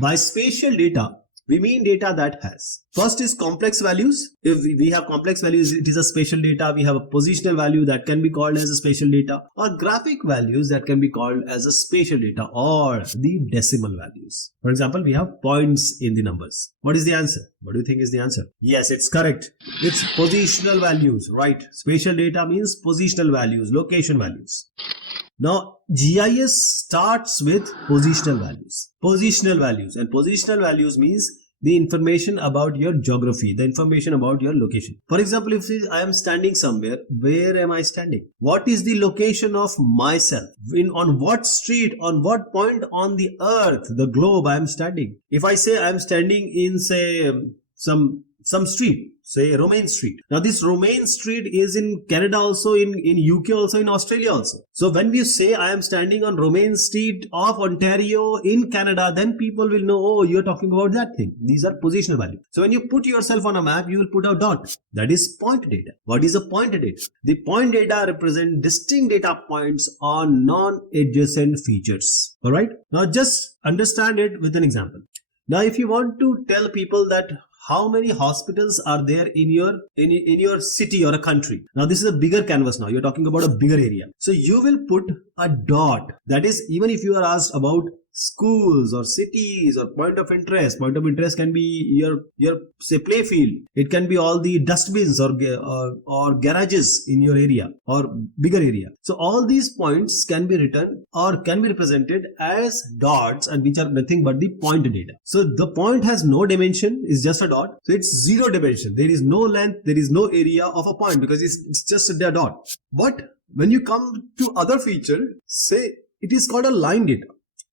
By spatial data, we mean data that has, first is complex values. If we have complex values, it is a spatial data. We have a positional value that can be called as a spatial data, or graphic values that can be called as a spatial data, or the decimal values. For example, we have points in the numbers. What is the answer? What do you think is the answer? Yes, it's correct. It's positional values, right? Spatial data means positional values, location values. Now, GIS starts with positional values. Positional values, and positional values means the information about your geography, the information about your location. For example, if I am standing somewhere, where am I standing? What is the location of myself? On what street, on what point on the earth, the globe I am standing? If I say I am standing in, say, some street, say Romaine Street. Now this Romaine Street is in Canada also, in UK also, in Australia also. So when we say I am standing on Romaine Street of Ontario in Canada, then people will know, oh, you're talking about that thing. These are positional values. So when you put yourself on a map, you will put a dot. That is point data. What is a point data? The point data represent distinct data points on non-adjacent features. Alright. Now just understand it with an example. Now if you want to tell people that how many hospitals are there in your city or a country. Now this is a bigger canvas now. You're talking about a bigger area. So you will put a dot. That is, even if you are asked about schools or cities or point of interest. Point of interest can be your say play field. It can be all the dustbins or garages in your area or bigger area. So all these points can be written or can be represented as dots, and which are nothing but the point data. So the point has no dimension, is just a dot. So it's zero dimension. There is no length, there is no area of a point because it's just a dot. But when you come to other feature, say it is called a line data.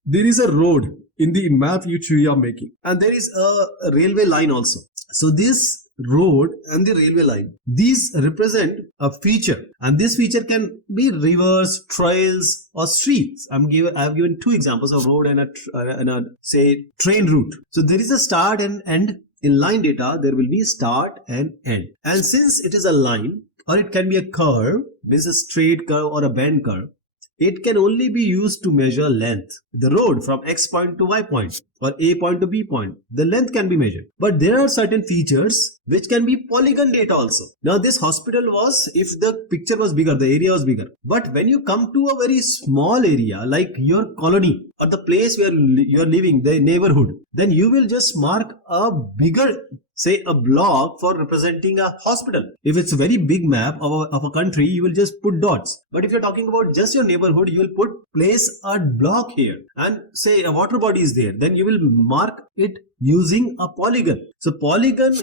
There is a road in the map which we are making, and there is a railway line also. So this road and the railway line, these represent a feature, and this feature can be rivers, trails, or streets. I have given two examples of road and a say train route. So there is a start and end. In line data, there will be start and end. And since it is a line, or it can be a curve, means a straight curve or a bend curve, it can only be used to measure length. The road from X point to Y point or A point to B point, the length can be measured. But there are certain features which can be polygon data also. Now this hospital was, if the picture was bigger, the area was bigger. But when you come to a very small area like your colony or the place where you are living, the neighborhood, then you will just mark a bigger, say a block for representing a hospital. If it's a very big map of a country, you will just put dots. But if you're talking about just your neighborhood, you will place a block here and say a water body is there. Then you will mark it using a polygon. So polygon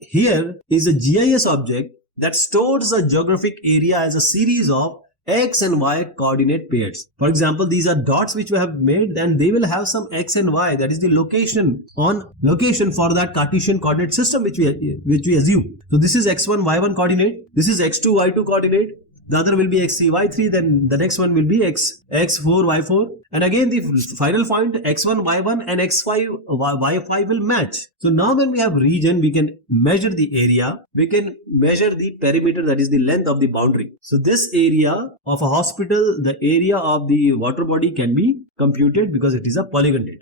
here is a GIS object that stores a geographic area as a series of X and Y coordinate pairs. For example, these are dots which we have made, and they will have some X and Y, that is the location for that Cartesian coordinate system which we assume. So this is X1 Y1 coordinate, this is X2 Y2 coordinate, the other will be X3 Y3, then the next one will be X4 Y4, and again the final point X1 Y1 and X5 Y5 will match. So now when we have region, we can measure the area, we can measure the perimeter, that is the length of the boundary. So this area of a hospital, the area of the water body can be computed because it is a polygon data.